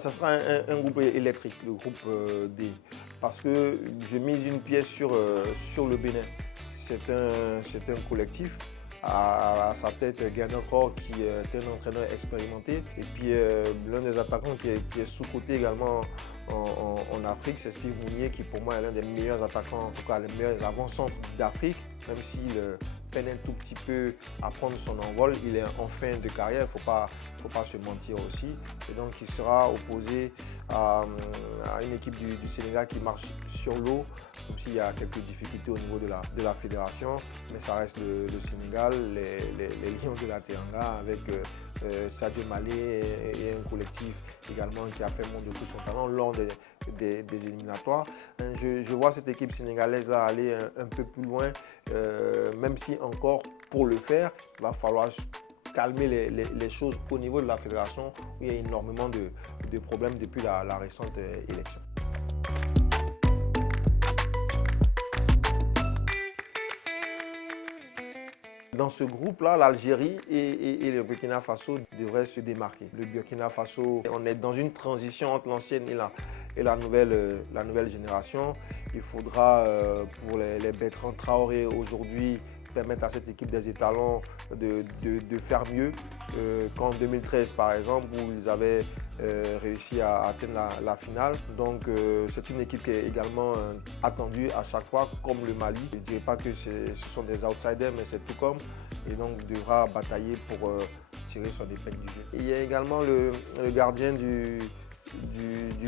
Ça sera un groupe électrique, le groupe D, parce que je mise une pièce sur le Bénin. C'est un collectif. À sa tête, Gernot Rohr, qui est un entraîneur expérimenté. Et puis l'un des attaquants qui est sous-coté également en Afrique, c'est Steve Mounier, qui pour moi est l'un des meilleurs attaquants, en tout cas les meilleurs avant-centres d'Afrique, même s'il peine un tout petit peu à prendre son envol. Il est en fin de carrière, il ne faut pas se mentir aussi. Et donc il sera opposé à une équipe du Sénégal qui marche sur l'eau, même s'il y a quelques difficultés au niveau de la fédération. Mais ça reste le Sénégal, les Lions de la Teranga avec Sadio Mané et un collectif également qui a fait montre de tout son talent lors des éliminatoires. Je vois cette équipe sénégalaise là aller un peu plus loin, même si encore pour le faire, il va falloir calmer les choses au niveau de la fédération où il y a énormément de problèmes depuis la récente élection. Dans ce groupe-là, l'Algérie et le Burkina Faso devraient se démarquer. Le Burkina Faso, on est dans une transition entre l'ancienne et la nouvelle génération. Il faudra, pour les Bertrand Traoré aujourd'hui, permettre à cette équipe des étalons de faire mieux qu'en 2013 par exemple, où ils avaient réussi à atteindre la finale. Donc c'est une équipe qui est également attendue à chaque fois, comme le Mali. Je ne dirais pas que ce sont des outsiders, mais c'est tout comme. Et donc devra batailler pour tirer son épingle du jeu. Et il y a également le gardien du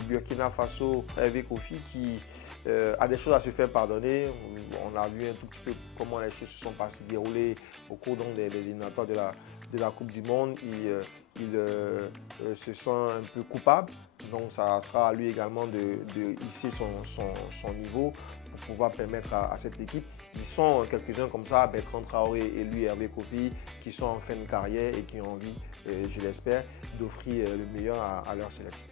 Burkina Faso, Hervé Kofi, qui a des choses à se faire pardonner. On a vu un tout petit peu comment les choses se sont déroulées au cours donc, des éliminatoires de la Coupe du Monde. Il se sent un peu coupable, donc ça sera à lui également de hisser son niveau pour pouvoir permettre à cette équipe. Ils sont quelques-uns comme ça, Bertrand Traoré et lui, Hervé Kofi, qui sont en fin de carrière et qui ont envie, je l'espère, d'offrir le meilleur à leur sélection.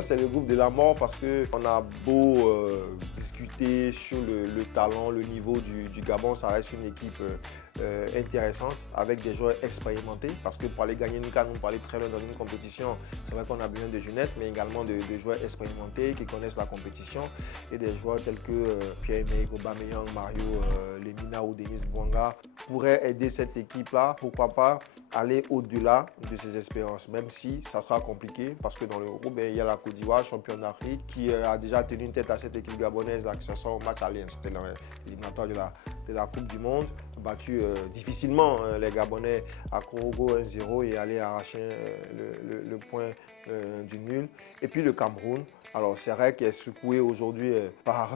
C'est le groupe de la mort parce qu'on a beau discuter sur le talent, le niveau du Gabon, ça reste une équipe intéressante avec des joueurs expérimentés parce que pour aller gagner une CAN, pour aller très loin dans une compétition, c'est vrai qu'on a besoin de jeunesse, mais également de joueurs expérimentés qui connaissent la compétition et des joueurs tels que Pierre-Emerick Aubameyang, Mario Lemina ou Denis Bouanga pourraient aider cette équipe-là, pourquoi pas aller au-delà de ses espérances, même si ça sera compliqué parce que dans le groupe, il y a la Côte d'Ivoire, championne d'Afrique, qui a déjà tenu une tête à cette équipe gabonaise, là, que ce soit au match aller, c'était l'éliminatoire de la Coupe du Monde, battu difficilement les Gabonais à Korogo 1-0 et aller arracher le point du nul. Et puis le Cameroun, alors c'est vrai qu'il est secoué aujourd'hui par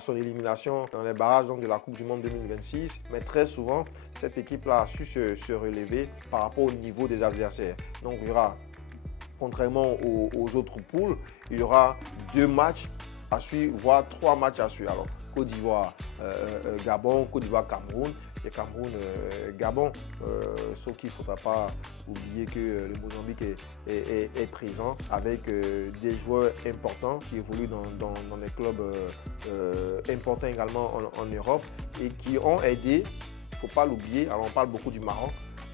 son élimination dans les barrages donc, de la Coupe du Monde 2026. Mais très souvent, cette équipe-là a su se relever par rapport au niveau des adversaires. Donc il y aura, contrairement aux autres poules, il y aura 2 matchs à suivre, voire 3 matchs à suivre. Alors, Côte d'Ivoire, Gabon, Côte d'Ivoire, Cameroun et Cameroun, Gabon. Sauf qu'il ne faudra pas oublier que le Mozambique est présent avec des joueurs importants qui évoluent dans des clubs importants également en Europe et qui ont aidé, il ne faut pas l'oublier, alors on parle beaucoup du Maroc,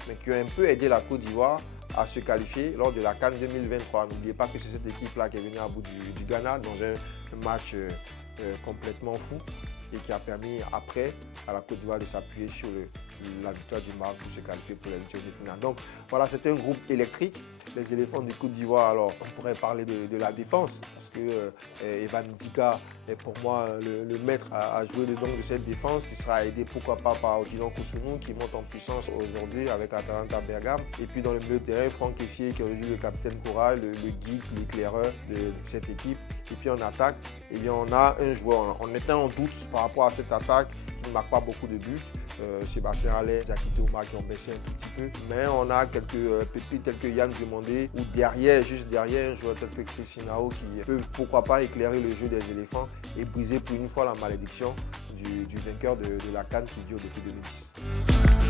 mais qui ont un peu aidé la Côte d'Ivoire à se qualifier lors de la CAN 2023. N'oubliez pas que c'est cette équipe-là qui est venue à bout du Ghana dans un match complètement fou et qui a permis après à la Côte d'Ivoire de s'appuyer sur la victoire du Maroc pour se qualifier pour les huitièmes de finale. Donc voilà, c'est un groupe électrique. Les éléphants du Côte d'Ivoire, alors on pourrait parler de la défense parce que Evan Dika est pour moi le maître à jouer de cette défense qui sera aidé pourquoi pas par Odilon Kosunu qui monte en puissance aujourd'hui avec Atalanta Bergame. Et puis dans le milieu de terrain, Franck Kessié qui est aujourd'hui le capitaine choral, le guide, l'éclaireur de cette équipe. Et puis en attaque, eh bien, on a un joueur, on était en doute par rapport à cette attaque qui ne marque pas beaucoup de buts. Sébastien Haller, Zakito Ouma qui ont baissé un tout petit peu. Mais on a quelques pépites tels que Yann Dumondé ou derrière, juste derrière, un joueur tel que Christinao qui peut pourquoi pas éclairer le jeu des éléphants et briser pour une fois la malédiction du vainqueur de la CAN qui dure depuis 2010.